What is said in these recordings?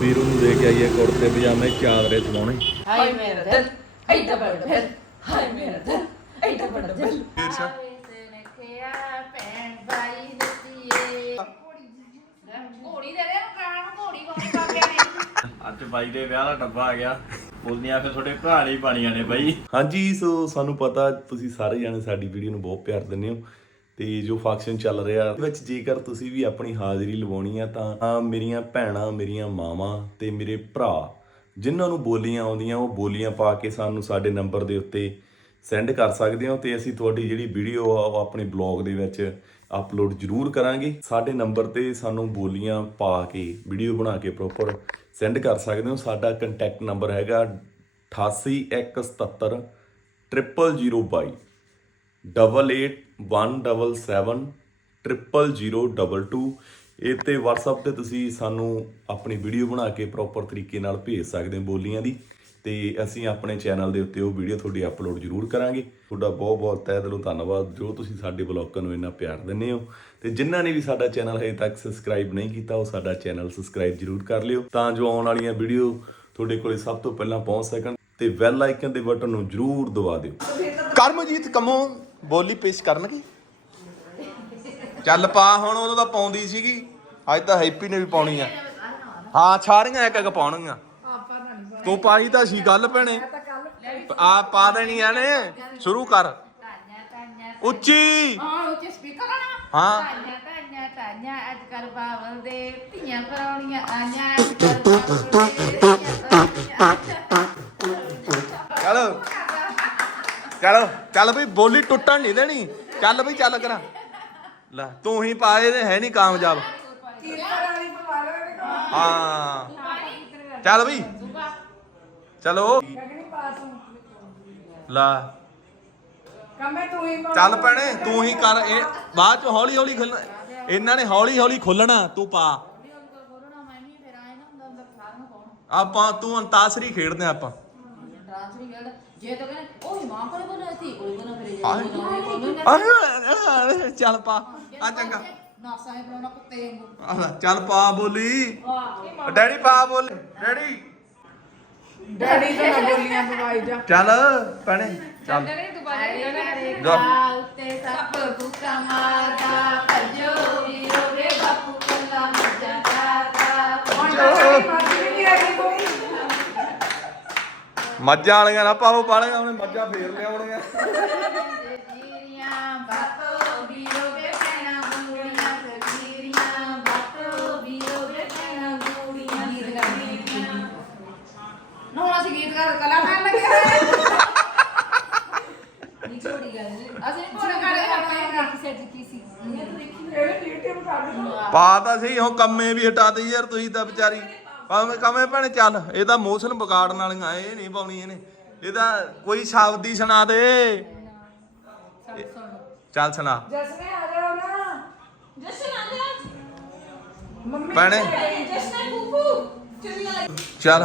ਵੀਰੂ ਨੂੰ ਦੇ ਕੇ ਆਈਏ ਕੁੜਤੇ ਪਜਾਮੇ ਚਾਦਰੇ ਸਵਾਉਣੇ। ਹਾਏ ਮੇਰਾ ਦਿਲ ਐਡਾ ਬੜਾ ਦਿਲ ਹਾਏ ਮੇਰਾ ਦਿਲ ਐਡਾ ਬੜਾ ਦਿਲ। ਫੇਰ ਸਾ ਭੈਣ ਭਾਈ ਦਿੱਤੀਏ। ਘੋੜੀ ਦੇ ਦੇ ਕਾਣ ਘੋੜੀ ਕੋਣੀ ਕਾਪਿਆ ਨੇ ਅੱਜ ਬਾਈ ਦੇ ਵਿਆਹ ਦਾ ਡੱਬਾ ਆ ਗਿਆ। ਬੋਲਦੀਆਂ ਫਿਰ ਤੁਹਾਡੇ ਘਰ ਹੀ ਪਾਣੀਆਂ ਨੇ ਬਾਈ। ਹਾਂਜੀ ਸੋ ਸਾਨੂੰ ਪਤਾ ਤੁਸੀਂ ਸਾਰੇ ਜਾਣੇ ਸਾਡੀ ਵੀਡੀਓ ਨੂੰ ਬਹੁਤ ਪਿਆਰ ਦਿੰਦੇ ਹੋ। ਤੇ ਜੋ ਫੰਕਸ਼ਨ ਚੱਲ ਰਿਹਾ, ਉਹਦੇ ਵਿੱਚ ਜੇਕਰ ਤੁਸੀਂ ਵੀ ਆਪਣੀ ਹਾਜ਼ਰੀ ਲਵਾਉਣੀ ਆ, ਤਾਂ ਮੇਰੀਆਂ ਭੈਣਾਂ, ਮੇਰੀਆਂ ਮਾਵਾਂ ਤੇ ਮੇਰੇ ਭਰਾ, ਜਿਨ੍ਹਾਂ ਨੂੰ ਬੋਲੀਆਂ ਆਉਂਦੀਆਂ, ਉਹ ਬੋਲੀਆਂ ਪਾ ਕੇ ਸਾਨੂੰ ਸਾਡੇ ਨੰਬਰ ਦੇ ਉੱਤੇ ਸੈਂਡ ਕਰ ਸਕਦੇ ਹੋ ਤੇ ਅਸੀਂ ਤੁਹਾਡੀ ਜਿਹੜੀ ਵੀਡੀਓ ਆ, ਉਹ ਆਪਣੇ ਬਲੌਗ ਦੇ ਵਿੱਚ ਅਪਲੋਡ ਜ਼ਰੂਰ ਕਰਾਂਗੇ। ਸਾਡੇ ਨੰਬਰ ਤੇ ਸਾਨੂੰ ਬੋਲੀਆਂ ਪਾ ਕੇ ਵੀਡੀਓ ਬਣਾ ਕੇ ਪ੍ਰੋਪਰ ਸੈਂਡ ਕਰ ਸਕਦੇ ਹੋ। ਸਾਡਾ ਕੰਟੈਕਟ ਨੰਬਰ ਹੈਗਾ 88177 0022 8817 0022 ਇਹ ਤੇ WhatsApp ਤੇ ਤੁਸੀਂ ਸਾਨੂੰ ਆਪਣੀ ਵੀਡੀਓ ਬਣਾ ਕੇ ਪ੍ਰੋਪਰ ਤਰੀਕੇ ਨਾਲ ਭੇਜ ਸਕਦੇ ਹੋ ਬੋਲੀਆਂ ਦੀ। ਤੇ ਅਸੀਂ ਆਪਣੇ ਚੈਨਲ ਦੇ ਉੱਤੇ ਉਹ ਵੀਡੀਓ ਤੁਹਾਡੀ ਅਪਲੋਡ ਜ਼ਰੂਰ ਕਰਾਂਗੇ। ਤੁਹਾਡਾ ਬਹੁਤ ਬਹੁਤ ਤਹਿ ਦਿਲੋਂ ਧੰਨਵਾਦ। ਜੋ ਤੁਸੀਂ ਸਾਡੇ ਬਲੌਗਾਂ ਨੂੰ ਇੰਨਾ ਪਿਆਰ ਦਿੰਦੇ ਹੋ। ਤੇ ਜਿਨ੍ਹਾਂ ਨੇ ਵੀ ਸਾਡਾ ਚੈਨਲ ਹਜੇ ਤੱਕ ਸਬਸਕ੍ਰਾਈਬ ਨਹੀਂ ਕੀਤਾ, ਉਹ ਸਾਡਾ ਚੈਨਲ ਸਬਸਕ੍ਰਾਈਬ ਜ਼ਰੂਰ ਕਰ ਲਿਓ। ਤਾਂ ਜੋ ਆਉਣ ਵਾਲੀਆਂ ਵੀਡੀਓ ਤੁਹਾਡੇ ਕੋਲੇ ਸਭ ਤੋਂ ਪਹਿਲਾਂ ਪਹੁੰਚ ਸਕਣ। ਤੇ ਬੈਲ ਆਈਕਨ ਦੇ ਬਟਨ ਨੂੰ ਜ਼ਰੂਰ ਦਬਾ ਦਿਓ। ਕਰਮਜੀਤ ਕਮੋ ਬੋਲੀ ਪੇਸ਼ ਕਰਨਗੇ। ਚੱਲ ਪਾ ਹੁਣ ਉਦੋਂ ਤਾਂ ਪਾਉਂਦੀ ਸੀਗੀ। ਅੱਜ ਤਾਂ ਹੈਪੀ ਨੇ ਵੀ ਪਾਉਣੀ ਆ। ਹਾਂ ਸਾਰੀਆਂ ਇੱਕ ਇੱਕ ਪਾਉਣਗੀਆਂ। ਤੂੰ ਪਾਈ ਤਾਂ ਸੀ ਗੱਲ ਭੈਣੇ। ਆ ਪਾ ਦੇਣੀਆਂ ਨੇ ਸ਼ੁਰੂ ਕਰ। ਉੱਚੀ। ਹਾਂ ਉੱਚੇ ਸਪੀਕਰ ਆ ਹਾਂ। ਤਾਨਿਆ ਤਾਨਿਆ ਅੱਜ ਕੱਲ ਬਾਵਲ ਦੇ ਧੀਆਂ ਪਰਾਉਣੀਆਂ ਆਈਆਂ ਅੱਜ ਕੱਲ ਚਲੋ। ਚਲੋ ਚੱਲ ਬਈ ਬੋਲੀ ਟੁੱਟਣ ਨਹੀਂ ਦੇਣੀ। ਚੱਲ ਬਈ ਚੱਲ ਕਰਾਂ। ਲੈ ਤੂੰ ਹੀ ਪਾਏ ਨੇ ਹੈ ਨਹੀਂ ਕਾਮਯਾਬ। ਹਾਂ। ਚੱਲ ਬਈ। ਚਲੋ। ਲਾ। ਕਮੇ ਤੂੰ ਹੀ ਚੱਲ ਪੈਣੇ ਤੂੰ ਹੀ ਕਰ ਇਹ ਬਾਅਦ ਚ ਹੌਲੀ ਹੌਲੀ ਖੁੱਲਣਾ ਇਹਨਾਂ ਨੇ ਹੌਲੀ ਹੌਲੀ ਖੁੱਲਣਾ ਤੂੰ ਪਾ ਆਪਾਂ ਤੂੰ ਅੰਤਾਸਰੀ ਖੇਡਦੇ ਹਾਂ ਆਪਾਂ ਟ੍ਰਾਂਸਫਰ ਗੱਲ ਜੇ ਤਾਂ ਕਹਿੰਦੇ ਉਹ ਮਾਂ ਕੋਲ ਬਣਾ ਸੀ ਬਣਾ ਫਿਰ ਆਹ, ਚੱਲ ਪਾ ਆ ਚੰਗਾ। ਨਾਸਾਂ ਹੀ ਬਣਾਉਣਾ ਕੁੱਤੇ ਵਾਂਗੂ। ਆਹ ਲੈ, ਚੱਲ ਪਾ ਬੋਲੀ। ਡੈਡੀ ਪਾ ਬੋਲੀ। ਡੈਡੀ। ਡੈਡੀ ਤੋਂ ਨਾ ਬੋਲੀਆਂ ਪਵਾਈ ਜਾ। ਚੱਲ ਪੈਣੇ ਚੱਲ। ਜਾ। ਕਾਲ ਕੱਲਾ ਹੁਣ ਤਾਂ ਸਾਡੀ ਮਰਜ਼ੀ ਨਹੀਂ ਹੈਗੀ ਕੋਈ। ਮੱਝਾਂ ਵਾਲੀਆਂ ਨਾ ਪਾਵੋ ਪਾਲੀਆਂ ਉਹਨੇ ਮੱਝਾਂ ਫੇਰ ਲਿਆਉਣੀਆਂ। ਜੀਰੀਆਂ ਬਾਪੂ ਵੀਰੋ ਰੇ ਪੈਣਾ ਮੂੜੀਆਂ ਸਗੀਰੀਆਂ ਬਾਪੂ ਵੀਰੋ ਰੇ ਪੈਣਾ ਮੂੜੀਆਂ ਸਗੀਰੀਆਂ ਨਾ ਹੁਣ ਅਸੀਂ ਗੀਤ ਗਾ ਕਲਾਕਾਰ ਲੱਗੇ ਹੋਏ ਨਹੀਂ ਛੋੜੀ ਗੱਲ ਅਸੀਂ ਕੋਣ ਕਰ ਆਪਣੇ ਕਿਸੇ ਜਿੱਤੀ ਸੀ। ਇਹਨੇ YouTube ਕਰ ਦਿੱਤਾ। ਪਾ ਤਾਂ ਸਹੀ ਹੁਣ ਕੰਮੇ ਵੀ ਹਟਾ ਦੇ ਯਾਰ ਤੁਸੀਂ ਤਾਂ ਵਿਚਾਰੀ। ਭਾਵੇਂ ਕਮੇ ਭੈਣੇ ਚੱਲ ਇਹ ਤਾਂ ਮੋਸ਼ਨ ਵਿਗਾੜਨ ਵਾਲੀਆਂ ਇਹ ਨਹੀਂ ਪਾਉਣੀ ਇਹਨੇ। ਇਹ ਤਾਂ ਕੋਈ ਸ਼ਬਦ ਹੀ ਸੁਣਾ ਦੇ। ਚੱਲ ਸੁਣਾ। ਜਸਨੇ ਆ ਜਾਓ ਨਾ ਜਸ਼ਨ ਆ ਜਾ। ਮੰਮੀ ਭੈਣੇ। ਜਸ਼ਨ ਚੱਲ।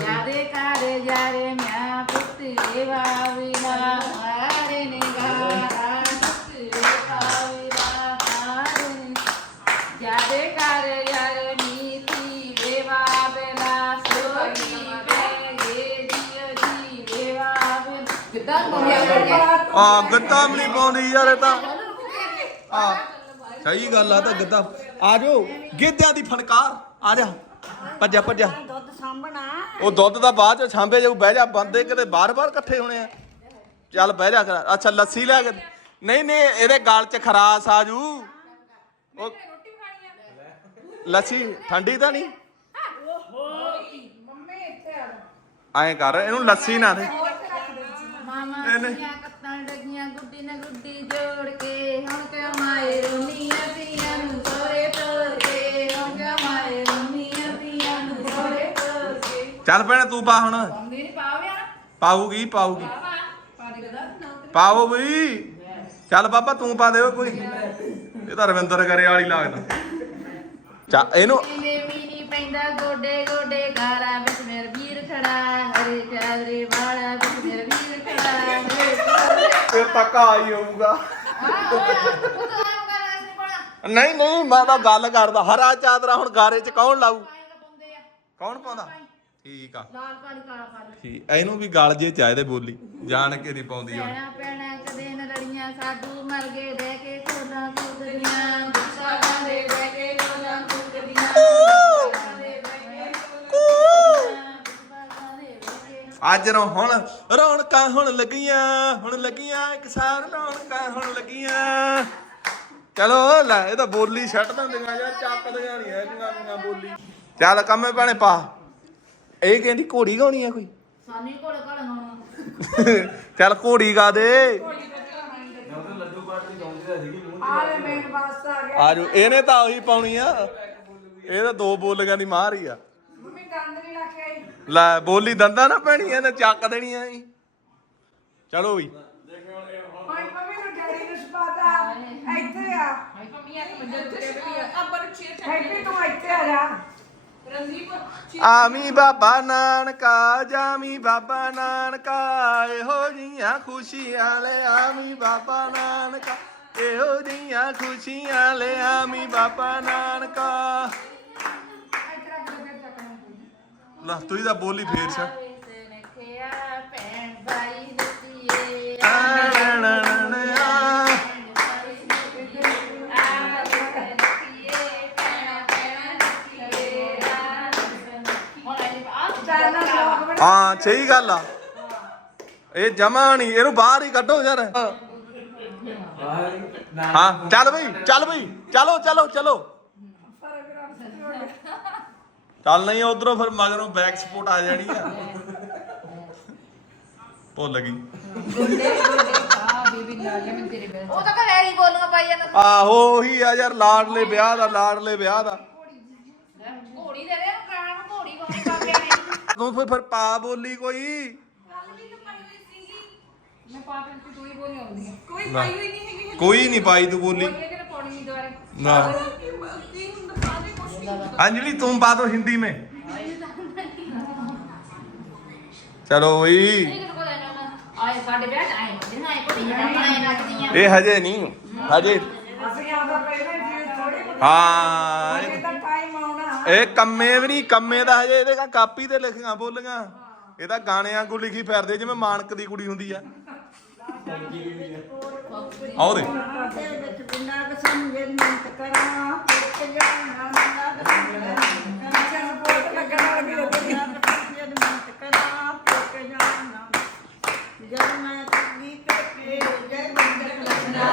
ਜਾਦੇ ਕਾਰੇ ਜਾਰੇ ਮਿਆ ਪੁੱਤਰੇ ਵਾਵਿਨਾ ਹਾਰੇ ਨੇ ਗਾਰਾ ਪੁੱਤਰੇ ਵਾਵਿਨਾ ਹਾਰੇ ਨੇ ਜਾਦੇ ਕਾਰੇ ਜਾਰੇ ਨੀਤੀ ਵੇਵਾ ਬੇਲਾ ਸੋਈ ਬੇਗੇ ਜੀਓ ਜੀ ਵੇਵਾ ਬੇ ਕਿਦਾਂ ਬੋਲਿਆ ਆ ਗੱਤਾ ਵੀ ਨਹੀਂ ਪਾਉਂਦੀ ਯਾਰ ਇਹ ਤਾਂ। ਆ ਸਹੀ ਗੱਲ ਆ ਤਾਂ ਗੱਤਾ ਆ ਜਾਓ ਗਿੱਧਿਆਂ ਦੀ ਫਨਕਾਰ। ਆ ਜਾ ਭੱਜਾ ਭੱਜਾ ਦੁੱਧ ਸਾਂਭਣਾ ਉਹ ਦੁੱਧ ਦਾ ਬਾਅਦ ਚ ਛਾਂਬੇ ਜਾਊ ਬਹਿ ਜਾ ਬੰਦੇ ਕਿਤੇ ਬਾਰ-ਬਾਰ ਇਕੱਠੇ ਹੋਣੇ ਆ। ਚੱਲ ਬਹਿ ਜਾ ਕਰ ਅੱਛਾ ਲੱਸੀ ਲੈ ਕੇ। ਨਹੀਂ ਨਹੀਂ ਇਹਦੇ ਗਲ 'ਚ ਖਰਾਸ ਆਜੂ ਉਹ ਲੱਸੀ ਠੰਡੀ ਤਾਂ ਨਹੀਂ? ਆ ਜਾ ਐਂ ਕਰ ਇਹਨੂੰ ਲੱਸੀ ਨਾ ਦੇ। ਮਾਮਾ ਇਹਨੇ- ਦੀਆਂ ਕੱਤਾਂ ਡਗੀਆਂ ਗੁੱਡੀ ਨਾਲ ਗੁੱਡੀ ਜੋੜ ਕੇ ਹੁਣ ਕਿ ਮਾਏ ਰੋਨੀਆਂ ਪੀਆਂ ਨੂੰ ਸੋਏ ਤੋਰ ਕੇ ਹੁਣ ਕਿ ਮਾਏ ਰੋਨੀਆਂ ਪੀਆਂ ਨੂੰ ਸੋਏ ਤੋਰ ਕੇ। ਚੱਲ ਭੈਣੇ ਤੂੰ ਪਾ ਹੁਣ। ਬੰਦੀ ਨਹੀਂ ਪਾਊਗੀ ਪਾਊਗੀ। ਪਾਣੀ ਨਾ ਪਾਓ ਬਈ। ਚੱਲ ਬਾਬਾ ਤੂੰ ਪਾ ਦੇ ਕੋਈ। ਇਹ ਤਾਂ ਰਵਿੰਦਰ ਕਰੇ ਵਾਲੀ ਲੱਗਦਾ। ਚਾ ਇਹਨੂੰ ਮੇਰੇ ਮੀਨੀ ਪੈਂਦਾ ਗੋਡੇ ਗੋਡੇ ਘਾਰਾ ਵਿੱਚ। ਮੇਰਾ ਵੀਰ ਖੜਾ ਹਰੇ ਚਾਦਰੇ ਵਾਲਾ ਵਿੱਚ ਮੇਰਾ ਵੀਰ ਖੜਾ ਹਰੇ ਚਾਦਰੇ ਫਿਰ ਤੱਕ ਆ ਹੀ ਹੋਊਗਾ। ਨਹੀਂ ਨਹੀਂ ਮੈਂ ਤਾਂ ਗੱਲ ਕਰਦਾ ਹਰਾ ਚਾਦਰਾ ਹੁਣ ਗਾਰੇ 'ਚ ਕੌਣ ਲਾਊ? ਕੌਣ ਪਾਉਂਦਾ? ਠੀਕ ਆ। ਲਾਲ ਕਾਲਾ ਠੀਕ ਇਹਨੂੰ ਵੀ ਗਲ ਜੇ ਚਾਹੀਦੇ ਬੋਲੀ ਜਾਣ ਕੇ ਨਹੀਂ ਪਾਉਂਦੀ ਹੁਣ ਪੈਣਾ ਪੈਣਾ ਕਦੇ ਨ ਲੜੀਆਂ ਸਾਡੂ ਮਰ ਗਏ ਬਹਿ ਕੇ ਕੋਲਾਂ ਕੁੱਟਦੀਆਂ ਗੁੱਸਾ ਦੇ ਬਹਿ ਕੇ ਕੋਲਾਂ ਕੁੱਟਦੀਆਂ ਗੁੱਸਾ ਦੇ ਬਹਿ ਕੇ ਗੁੱਸਾ ਦੇ ਬਹਿ ਕੇ ਅੱਜ ਨੂੰ ਹੁਣ ਰੌਣਕਾਂ ਹੁਣ ਲੱਗੀਆਂ ਹੁਣ ਲੱਗੀਆਂ ਇੱਕ ਸਾਰ ਰੌਣਕਾਂ ਹੁਣ ਲੱਗੀਆਂ। ਚਲੋ ਲੈ ਇਹ ਤਾਂ ਬੋਲੀ ਛੱਡ ਦਿੰਦੀਆਂ ਯਾਰ ਚੱਕਦੀਆਂ ਨਹੀਂ ਹੈਗੀਆਂ ਗੀਆਂ ਬੋਲੀ। ਚੱਲ ਕੰਮੇ ਪਾਣੇ ਪਾ। ਇਹ ਕਹਿੰਦੀ ਘੋੜੀ ਗਾਉਣੀ ਆ ਕੋਈ? ਸਾਨੀ ਕੋਲ ਕੋਲ ਹੁਣ ਚੱਲ ਘੋੜੀ ਗਾ ਦੇ। ਆਲੇ ਮੇਨ ਵਾਸਤਾ ਆ ਗਿਆ। ਆਜੋ ਇਹਨੇ ਤਾਂ ਉਹੀ ਪਾਉਣੀ ਆ। ਇਹ ਤਾਂ ਦੋ ਬੋਲੀਆਂ ਦੀ ਮਾਰ ਹੀ ਆ। ਮੰਮੀ ਦੰਦ ਨਹੀਂ ਲਾ ਕੇ ਆਈ ਲੈ ਬੋਲੀ ਦੰਦਾ ਨਾ ਪੈਣੀ ਇਹਨੇ ਚੱਕ ਦੇਣੀ ਜੀ ਚਲੋ ਵੀ। ਹੁਣ ਮੰਮੀ ਨੂੰ ਡੈਡੀ ਨੂੰ ਇੱਥੇ ਆ। ਹੈਪੀ ਤੂੰ ਇੱਥੇ ਆ ਜਾ। ਆਮੀ ਬਾਬਾ ਨਾਨਕਾ ਜਾਮੀ ਬਾਬਾ ਨਾਨਕਾ ਇਹੋ ਜੀਆਂ ਖੁਸ਼ੀਆਂ ਲੈ ਆਮੀ ਬਾਬਾ ਨਾਨਕਾ। ਇਹੋ ਜੀਆਂ ਖੁਸ਼ੀਆਂ ਲੈ ਆਮੀ ਬਾਬਾ ਨਾਨਕਾ। ਲਾ, ਤੂੰ ਇਹਦਾ ਬੋਲੀ ਫੇਰ ਛਾ। ਹਾਂ, ਸਹੀ ਗੱਲ ਆ। ਇਹ ਜਮਾ ਨਹੀਂ, ਇਹਨੂੰ ਬਾਹਰ ਹੀ ਕੱਢੋ ਯਾਰ। ਹਾਂ, ਚੱਲ ਬਈ ਚੱਲ ਬਈ, ਚਲੋ ਚਲੋ ਚਲੋ। ਚੱਲ ਨਹੀਂ ਉਧਰੋਂ ਫਿਰ ਮਗਰੋਂ ਬੈਕ ਸਪੋਰਟ ਆ ਜਾਣੀ ਆ। ਭੁੱਲ ਗਈ। ਉਹ ਤਾਂ ਘਰੇ ਹੀ ਬੋਲੂਗਾ ਪਾਈ ਜਾਂਦਾ ਆਹੋ ਉਹੀ ਆ ਯਾਰ ਲਾਡਲੇ ਵਿਆਹ ਦਾ ਲਾਡਲੇ ਵਿਆਹ ਦਾ। ਘੋੜੀ ਦੇ ਦੇ ਕਾਣ ਘੋੜੀ ਕੋਣੀ ਨੇ। ਤੂੰ ਫਿਰ ਫਿਰ ਪਾ ਬੋਲੀ ਕੋਈ। ਮੈਂ ਪਾਪੇ ਨੂੰ ਤੂੰ ਹੀ ਬੋਲੀ ਆਉਂਦੀ ਹੈ ਕੋਈ ਪਾਈ ਹੋਈ ਨਹੀਂ ਹੈਗੀ ਕੋਈ ਨਹੀਂ ਪਾਈ ਤੂੰ ਬੋਲੀ ਇਹ ਕਿਹਨੇ ਪਾਉਣੀ ਨਹੀਂ ਦੁਆਰੇ ਨਾ ਕੀ ਹੁੰਦਾ ਪਾਦੇ ਕੁਛ अंजलि तुम बात हो हिंदी में चलो वही ਇਹ ਕਿਹਨੇ ਕੋਲ ਆਇਆ ਆਏ ਸਾਡੇ ਵਿਆਹ ਚ ਆਏ ਜਿਹਨਾਂ ਆਏ ਘੋੜੀ ਨਾ ਆਏ ਨੱਚਦੀਆਂ ये हजे नहीं हजे ਅਸੀਂ ਆਪਦਾ ਪਹਿਲਾਂ ਜੀ ਥੋੜੀ हाँ ਇਹ ਤਾਂ ਟਾਈਮ ਆਉਣਾ ਇਹ ਕੰਮੇ ਵੀ ਨਹੀਂ ਕੰਮੇ ਦਾ ਹਜੇ ਇਹਦੇ ਕਾ ਕਾਪੀ ਤੇ ਲਿਖੀਆਂ ਬੋਲੀਆਂ ਇਹ ਤਾਂ ਗਾਣਿਆਂ ਵਾਂਗੂ ਲਿਖੀ ਫਿਰਦੇ ਜਿਵੇਂ ਮਾਨਕ ਦੀ ਕੁੜੀ ਹੁੰਦੀ ਆ ਆਓ ਦੇ ਦੇ ਵਿੱਚ ਬਿਨਾਂ ਕਸਮ ਮਿੰਟ ਕਰਾਂ ਤੇ ਜਾਣਾ ਨਾ ਕਰਾਂ ਬੋਲ ਲੱਗਣਾ ਵੀ ਬਿਨਾਂ ਕਸਮ ਮਿੰਟ ਕਰਾਂ ਤੇ ਜਾਣਾ ਜਦ ਮੈਂ ਚੰਗੀ ਕਰਕੇ ਜੈ ਮੰਦਰ ਲੱਗਣਾ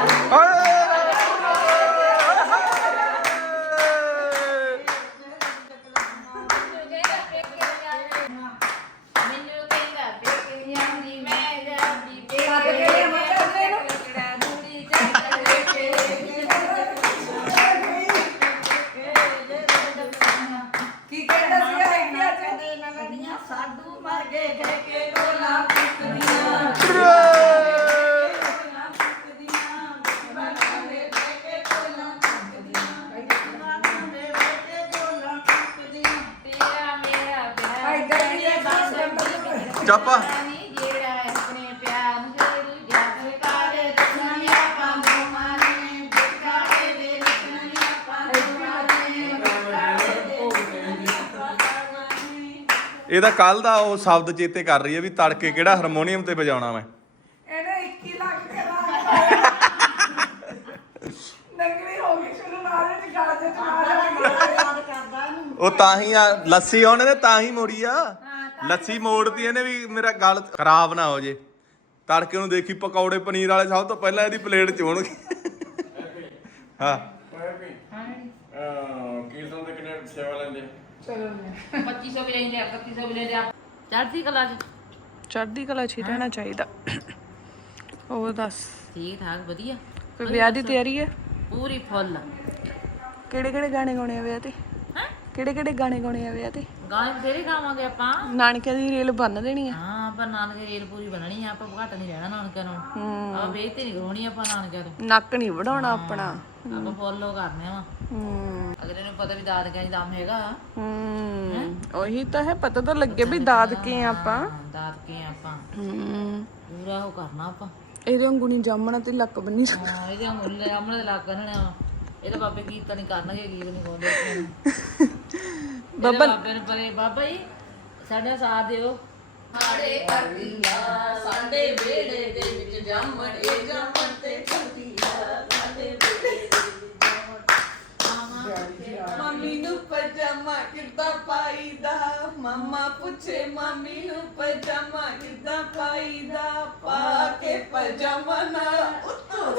ਮੈਨੂੰ ਕਹਿੰਦਾ ਪੇਕੇ ਜਾਂਦੀ ਮੈਂ ਜਾਂਦੀ ਸੱਦ ਕੇ ਲਿਆ ਮੈਂ ਚੱਲਦੇ ਨੂੰ। ਕਿਹੜਾ ਦੂਰੀ ਚੱਲ ਕੇ ਕੀ ਕਹਿੰਦਾ ਸੀ ਆਈਡੀਆ ਚ ਦੇ ਲੜੀਆਂ ਸਾਡੂ ਮਰ ਗਏ ਕਹਿ ਕੇ ਗੋਲਾ ਪਿੱਟਦੀਆਂ ਤੇਰਾ ਮੇਰਾ ਪਿਆਰ ਇੱਧਰ ਵੀ ਇਹ ਬਸ ਜੰਗਲ ਚੱਪ ਜਿਹੜਾ ਆਪਣੇ ਪਿਆਰ ਨੂੰ ਦੂਜਾ ਦੇ ਪਾਰੇ ਦੁਨੀਆ ਪਾਉਂਦੇ ਮਾਰੇ ਬਿਕਾਰੇ ਦੇ ਦੁਨੀਆ ਪਾਉਂਦੇ ਮਾਰੇ ਇਹਦਾ ਕੱਲ ਦਾ ਉਹ ਸ਼ਬਦ ਚੇਤੇ ਕਰ ਰਹੀ ਹੈ ਵੀ ਤੜਕੇ ਕਿਹੜਾ ਹਾਰਮੋਨੀਅਮ ਤੇ ਵਜਾਉਣਾ ਮੈਂ। ਇਹਨੇ 21 ਲੱਖ ਕਰਾ ਨੰਗਰੀ ਹੋ ਗਈ ਸ਼ੁਰੂ ਨਾਲ ਇਹ ਗਲ ਤੇ ਉਹ ਤਾਂ ਹੀ ਆ ਲੱਸੀ ਉਹਨੇ ਨੇ ਤਾਂ ਹੀ ਮੋੜੀ ਆ। ਲੱਸੀ ਮੋੜਦੀ ਇਹਨੇ ਵੀ ਮੇਰਾ ਗਲ ਖਰਾਬ ਨਾ ਹੋ ਜੇ। ਤੜਕੇ ਨੂੰ ਦੇਖੀ ਪਕੌੜੇ ਪਨੀਰ ਵਾਲੇ ਸਭ ਤੋਂ ਪਹਿਲਾਂ ਇਹਦੀ ਪਲੇਟ ਚ ਹੋਣਗੇ। ਹਾਂ। ਕੀਰਤਨ ਦੇ ਕਿੰਨੇ ਸੇਵਾ ਲੈਂਦੇ 2500 ਵੀ ਲੈਂਦੇ ਆ 2500 ਵੀ ਲੈਂਦੇ ਆ। ਚੜ੍ਹਦੀ ਕਲਾ ਚ। ਚੜ੍ਹਦੀ ਕਲਾ ਚ ਹੀ ਰਹਿਣਾ ਚਾਹੀਦਾ। ਹੋਰ ਦੱਸ? ਠੀਕ ਠਾਕ ਵਧੀਆ। ਕੋਈ ਵਿਆਹ ਦੀ ਤਿਆਰੀ ਹੈ? ਪੂਰੀ ਫੁੱਲ। ਕਿਹੜੇ ਕਿਹੜੇ ਗਾਣੇ ਗਾਉਣੇ ਆ ਵਿਆਹ ਤੇ? ਹਾਂ? ਕਿਹੜੇ ਕਿਹੜੇ ਗਾਣੇ ਗਾਉਣੇ ਆ ਵਿਆਹ ਤੇ? ਗਾਣੇ ਬਥੇਰੇ ਗਾਵਾਂਗੇ ਆਪਾਂ। ਨਾਨਕਿਆਂ ਦੀ ਰੇਲ ਬੰਨ ਦੇਣੀ ਆ। ਹਾਂ ਆਪਾਂ ਨਾਨਕੇ ਰੇਲ ਪੂਰੀ ਬਣਨੀ ਆ ਆਪਾਂ ਘੱਟ ਨਹੀਂ ਰਹਿਣਾ ਨਾਨਕਿਆਂ ਨੂੰ ਆਪਾਂ ਬੇਇੱਜ਼ਤੀ ਨਹੀਂ ਕਰਾਉਣੀ ਆਪਾਂ ਨਾਨਕਿਆਂ ਤੋਂ। ਨੱਕ ਨਹੀਂ ਵਢਾਉਣਾ ਆਪਣਾ। ਆਪਾਂ ਫੋਲੋ ਕਰਨੇ ਆ। ਹੂੰ। ਅਗਲੇ ਨੂੰ ਪਤਾ ਵੀ ਦਾਦਕਿਆਂ ਦੀ ਦਮ ਹੈਗਾ। ਹੂੰ ਉਹੀ ਤਾਂ ਹੈ ਪਤਾ ਤਾਂ ਲੱਗੇ ਵੀ ਦਾਦਕੇ ਆ ਆਪਾਂ। ਦਾਦਕੇ ਆ ਆਪਾਂ। ਹੂੰ। ਪੂਰਾ ਉਹ ਕਰਨਾ ਆਪਾਂ। ਇਹਦੇ ਵਾਂਗੂ ਨਹੀਂ ਜਾਮਣਾ ਤੇ ਲੱਕ ਬੰਨੀ ਹਾਂ ਇਹਦੇ ਮੁੱਲੇ ਅਮਲੇ ਲੱਗ ਕਰਨੇ ਆ ਇਹਦੇ ਬਾਬੇ ਕੀਰਤਨ ਨਹੀਂ ਕਰਨਗੇ ਗੀਤ ਨਹੀਂ ਗਾਉਂਦੇ। ਬੱਬਲ ਬਾਬੇ ਨੂੰ ਪਰੇ ਬਾਬਾ ਜੀ ਸਾਡਾ ਸਾਥ ਦਿਓ। ਹਾੜੇ ਕਰਦੀਆਂ ਸਾਡੇ ਵੇੜੇ ਦੇ ਵਿੱਚ ਜਾਮਣ ਇਹ ਜਾਮਣ ਤੇ ਚੜਦੀਆਂ ਸਾਡੇ ਵੇੜੇ ਦੇ ਵਿੱਚ ਜਾਮਣ ਮੰਮੀ ਨੂੰ ਪਜਾਮਾ ਕਿੱਦਾਂ ਪਾਈਦਾ ਮੰਮਾ ਪੁੱਛੇ ਮੰਮੀ ਨੂੰ ਪਜਾਮਾ ਕਿੱਦਾਂ ਪਾਈਦਾ? ਪਾ ਕੇ ਪਜਾਮਾ ਨਾਲ ਉੱਤੋਂ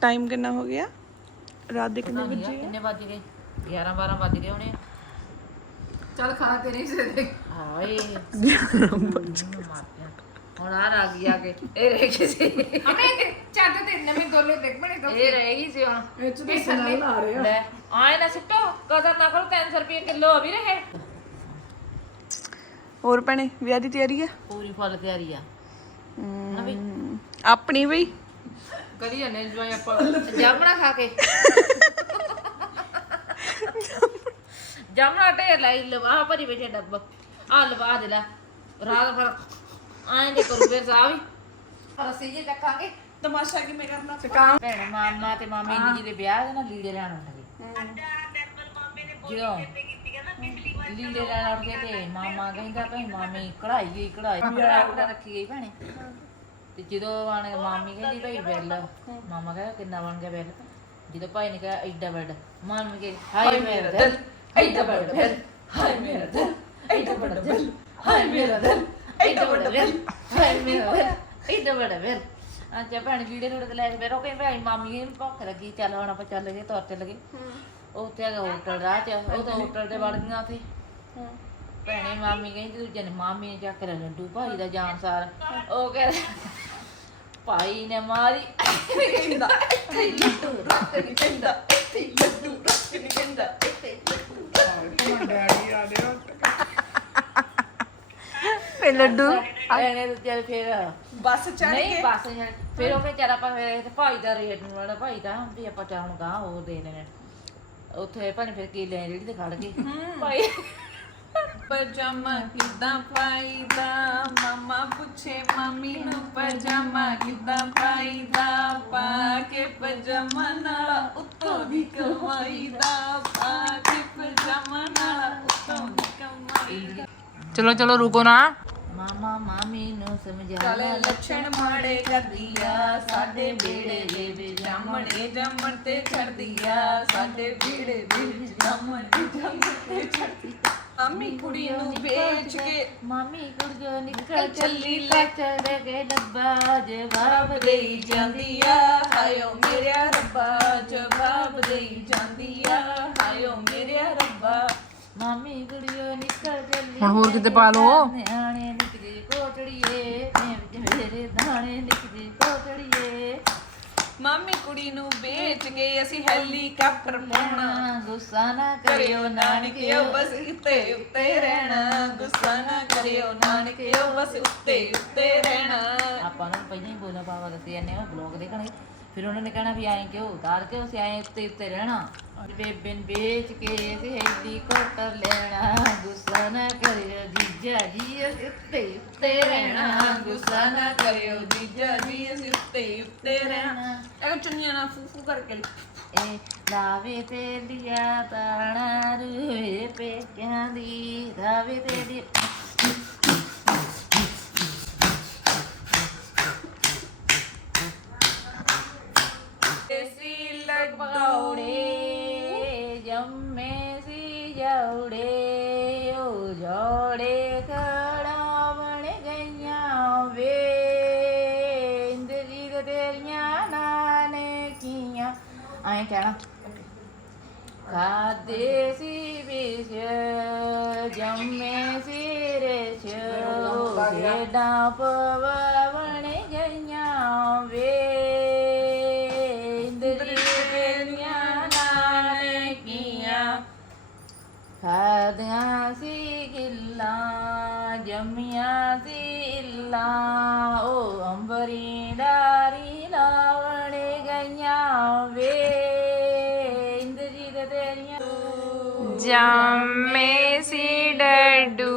ਟਾਈਮ ਕਿੰਨਾ ਹੋ ਗਿਆ? ਰਾਤ ਦੇ ਕਿੰਨੇ ਵਜੇ ਕਿੰਨੇ ਵੱਜ ਗਏ? 11 12 ਵੱਜ ਗਏ ਹੋਣੇ ਚੱਲ ਖਾ ਤੇਰੇ ਸੇ ਦੇ ਹਾਏ ਹੁਣ ਆ ਆ ਗਈ ਆ ਕੇ ਇਹ ਰਹਿ ਗਈ ਸੀ। ਹਮੇ ਚੱਟ ਤੇ ਨਵੇਂ ਦੋਲੇ ਦੇਖ ਬਣੇ ਦੋ ਇਹ ਰਹਿ ਗਈ ਸੀ ਹੁਣ। ਇਹ ਚ ਤਾਂ ਸਮੈਲ ਆ ਰਿਹਾ ਲੈ ਆਏ ਨਾ ਸਿੱਟੋ ਕਦਰ ਨਾ ਕਰੋ 300 ਰੁਪਏ ਕਿਲੋ ਆ ਵੀ ਰਹੇ ਹੋਰ ਭੈਣੇ ਵਿਆਹ ਦੀ ਤਿਆਰੀ ਆ? ਪੂਰੀ ਫੁੱਲ ਤਿਆਰੀ ਆ। ਨਾ ਵੀ। ਆਪਣੀ ਬਈ ਕਰੀ ਜਾਂਦੇ ਇੰਜੋਏ ਆਪਾਂ। ਜਾਮਣਾ ਖਾ ਕੇ। ਜਾਮਣਾ ਢੇਰ ਲਾਈ ਲਵਾ ਭਰੀ ਬੈਠੇ ਡੱਬ। ਆ ਲਵਾ ਦੇ ਲੈ। ਰਾਤ ਭਰ ਆਏ ਦੇ ਕਰੂ ਫਿਰ ਸਾਹ ਵੀ। ਅਸੀਂ ਜੀ ਟੱਕਾਂਗੇ ਤਮਾਸ਼ਾ ਕਿਵੇਂ ਕਰਨਾ? ਭੈਣ ਮਾਮਾ ਤੇ ਮਾਮੀ ਜੀ ਦੇ ਵਿਆਹ ਦੇ ਨਾ ਲੀੜੇ ਲੈਣ ਉੱਠ ਗਏ ਜਦੋਂ ਲੀੜੇ ਲੈਣ ਉੱਠ ਗਏ ਤੇ ਮਾਮਾ ਕਹਿੰਦਾ ਭਈ ਮਾਮੀ ਕਢਾਈ ਗਈ ਕਢਾਈ ਮੇਰਾ ਰੱਖੀ ਗਈ ਭੈਣੇ। ਤੇ ਜਦੋਂ ਆਣ ਮਾਮੀ ਕਹਿੰਦੀ ਭਈ ਬਿੱਲ ਮਾਮਾ ਕਹਿੰਦਾ ਕਿੰਨਾ ਬਣ ਗਿਆ ਬਿੱਲ? ਜਦੋਂ ਭਾਈ ਨੇ ਕਿਹਾ ਐਡਾ ਵੱਡ ਮਾਮੀ ਕਹਿੰਦੀ ਹਾਏ ਮੇਰਾ ਦਿਲ ਐਡਾ ਵੱਡਾ ਬਿੱਲ ਹਾਏ ਮੇਰਾ ਦਿਲ ਐਡਾ ਵੱਡਾ ਬਿੱਲ ਹਾਏ ਮੇਰਾ ਦਿਲ। ਕਹਿੰਦੀ ਨੂੰ ਭੁੱਖ ਲੱਗੀ। ਚੱਲ ਹੁਣ ਆਪਾਂ ਚੱਲ ਗਏ ਤੁਰ ਚੱਲ ਗਏ। ਉੱਥੇ ਹੋਟਲ ਰਾਹ ਚ। ਉਹ ਤਾਂ ਹੋਟਲ ਦੇ ਵੜ ਗਈਆਂ ਉੱਥੇ। ਭੈਣੇ ਮਾਮੀ ਕਹਿੰਦੀ ਦੂਜੇ ਨੇ ਮਾਮੀ ਨੇ ਚੱਕ ਲਿਆ ਲੱਡੂ ਭਾਈ ਦਾ ਜਾਨ ਸਾਰ। ਉਹ ਕਹਿੰਦਾ ਭਾਈ ਨੇ ਮਾਰੀ। ਕਹਿੰਦਾ ਇੱਥੇ ਲੱਡੂ ਰੱਖ ਨਹੀਂ ਕਹਿੰਦਾ ਇੱਥੇ ਲੱਡੂ ਰੱਖ ਨਹੀਂ ਕਹਿੰਦਾ ਇੱਥੇ ਲੱਡੂ ਫੇ ਲੱਡੂ ਭੈਣੇ ਤੇ ਚੱਲ ਫਿਰ ਬੱਸ ਚੜ ਨਹੀਂ ਬਸ ਯਾਰ, ਫਿਰ ਉਹ ਕਹਿੰਦਾ ਚੱਲ ਆਪਾਂ ਫਿਰ ਤੇ ਭਾਈ ਦਾ ਰੇਟ ਨੂੰ ਵਾਲਾ ਭਾਈ ਦਾ ਵੀ ਆਪਾਂ ਚਾਹਣ ਗਾ ਉਹ ਦੇ ਦੇਣੇ ਉੱਥੇ ਭਾਣੇ ਫਿਰ ਕੀ ਲੈ ਜਿਹੜੀ ਤੇ ਖੜ ਗਏ ਭਾਈ ਪਜਾਮਾ ਕਿੱਦਾਂ ਪਾਈਦਾ ਮਮਾ ਪੁੱਛੇ ਮੰਮੀ ਨੂੰ ਪਜਾਮਾ ਕਿੱਦਾਂ ਪਾਈਦਾ ਪਾ ਕੇ ਪਜਾਮਾ ਨਾਲ ਉੱਤੋਂ ਦੀ ਕਮਾਈਦਾ ਪਾ ਕੇ ਪਜਾਮਾ ਨਾਲ ਉੱਤੋਂ ਦੀ ਕਮਾਈਦਾ ਚਲੋ ਚਲੋ ਰੁਕੋ ਨਾ ਮਾੜੇ ਕਰਦੀ ਆ ਸਾਡੇ ਬੇੜੇ ਦੇ ਵਿੱਚ ਜਾਮਣੇ ਜਾਮਣ ਤੇ ਚੜਦੀ ਆ ਸਾਡੇ ਬੇੜੇ ਦੇ ਵਿੱਚ ਜਾਮਣੇ ਜਾਮਣ ਤੇ ਚੜਦੀ ਅੰਮੀ ਕੁੜੀ ਨੂੰ ਵੇਚ ਕੇ ਮਾਮੀ ਕੁੜੀਓ ਨਿਕਲ ਚੱਲੀ ਲੱਚੜ ਕੇ ਡੱਬਾ ਜਵਾਬ ਦੇਈ ਜਾਂਦੀ ਆ। ਹਾਇਓ ਮੇਰੇ ਰੱਬਾ ਜਵਾਬ ਦੇਈ ਜਾਂਦੀ ਆ ਹਾਇਓ ਮੇਰੇ ਰੱਬਾ। ਮਾਮੀ ਕੁੜੀਓ ਨਿਕਲ ਚੱਲੀ ਹੁਣ ਹੋਰ ਕਿਤੇ ਪਾ ਲਓ। ਨਿਆਣੇ ਨਿਕਲੇ ਕੋਟੜੀਏ ਮੇਰੇ ਦਾਣੇ ਨਿਕਲੇ ਕੋਟੜੀਏ ਮਾਮੀ ਕੁੜੀ ਨੂੰ ਵੇਚ ਕੇ ਅਸੀਂ ਹੈਲੀਕਾਪਟਰ ਪਾਉਣਾ। ਗੁੱਸਾ ਨਾ ਕਰਿਓ ਨਾਨਕਿਓ। ਬਸ ਉੱਤੇ ਉੱਤੇ ਰਹਿਣਾ ਗੁੱਸਾ ਨਾ ਕਰਿਓ ਨਾਨਕਿਓ ਬਸ ਉੱਤੇ ਉੱਤੇ ਰਹਿਣਾ। ਆਪਾਂ ਨੂੰ ਪਹਿਲਾਂ ਹੀ ਬੋਲਾ ਪਾਵਾ ਦੱਸੇ ਜਾਂਦੇ ਆ ਬਲੌਗ ਦੇਖਣੇ। ਫਿਰ ਉਹਨਾਂ ਨੇ ਕਹਿਣਾ ਵੀ ਐਂ ਕਿਉਂ ਉਤਾਰ ਕੇ ਅਸੀਂ ਐਂ ਉੱਤੇ ਉੱਤੇ ਰਹਿਣਾ। ਬੇਬੇ ਨੂੰ ਵੇਚ ਕੇ ਅਸੀਂ ਹੈਲੀਕਾਪਟਰ ਲੈਣਾ ਗੁੱਸਾ ਨਾ ਕਰਿਓ ਜੀਜਾ ਜੀ ਅਸੀਂ ਉੱਤੇ ਉੱਤੇ ਰਹਿਣਾ। ਗੁੱਸਾ ਨਾ ਕਰਿਓ ਜੀਜਾ ਜੀ ਅਸੀਂ ਉੱਤੇ ਉੱਤੇ ਰਹਿਣਾ। ਇਹ ਚੁੰਨੀਆਂ ਨਾਲ ਫੂ ਫੂ ਕਰਕੇ ਇਹ ਲਾਵੇ ਤੇ ਲਿਆ ਤਾਣਾ ਰੂਏ ਪੇਕਿਆਂ ਦੀ ਲਾਵੇ ਤੇ ਦੀ ਦੇਸੀ ਲੱਡੂ ਪਕੌੜੇ ਜੰਮੇ ਸੀ ਜੌੜੇ, ਉਹ ਜੋੜੇ ਖੜਾ ਬਣ ਗਈਆਂ ਵੇ। ਇੰਦਰੀ ਤੇਰੀਆਂ ਨਾਨੇ ਕੀਆਂ ਐਂ ਕਹਿਣਾ। ਖਾਦੇ ਸੀ ਵਿਸ਼ ਜੰਮੇ ਸੀ ਰੇਸ਼ ਗੇਡਾਂ ਪਵਣ ਉਹ ਅੰਬਰੀ ਡਾਰੀ ਗਈਆਂ ਵੇ। ਇੰਦਰੀ ਦੇ ਤੇਰੀਆਂ ਜਾਮੇ ਸੀ ਡੱਡੂ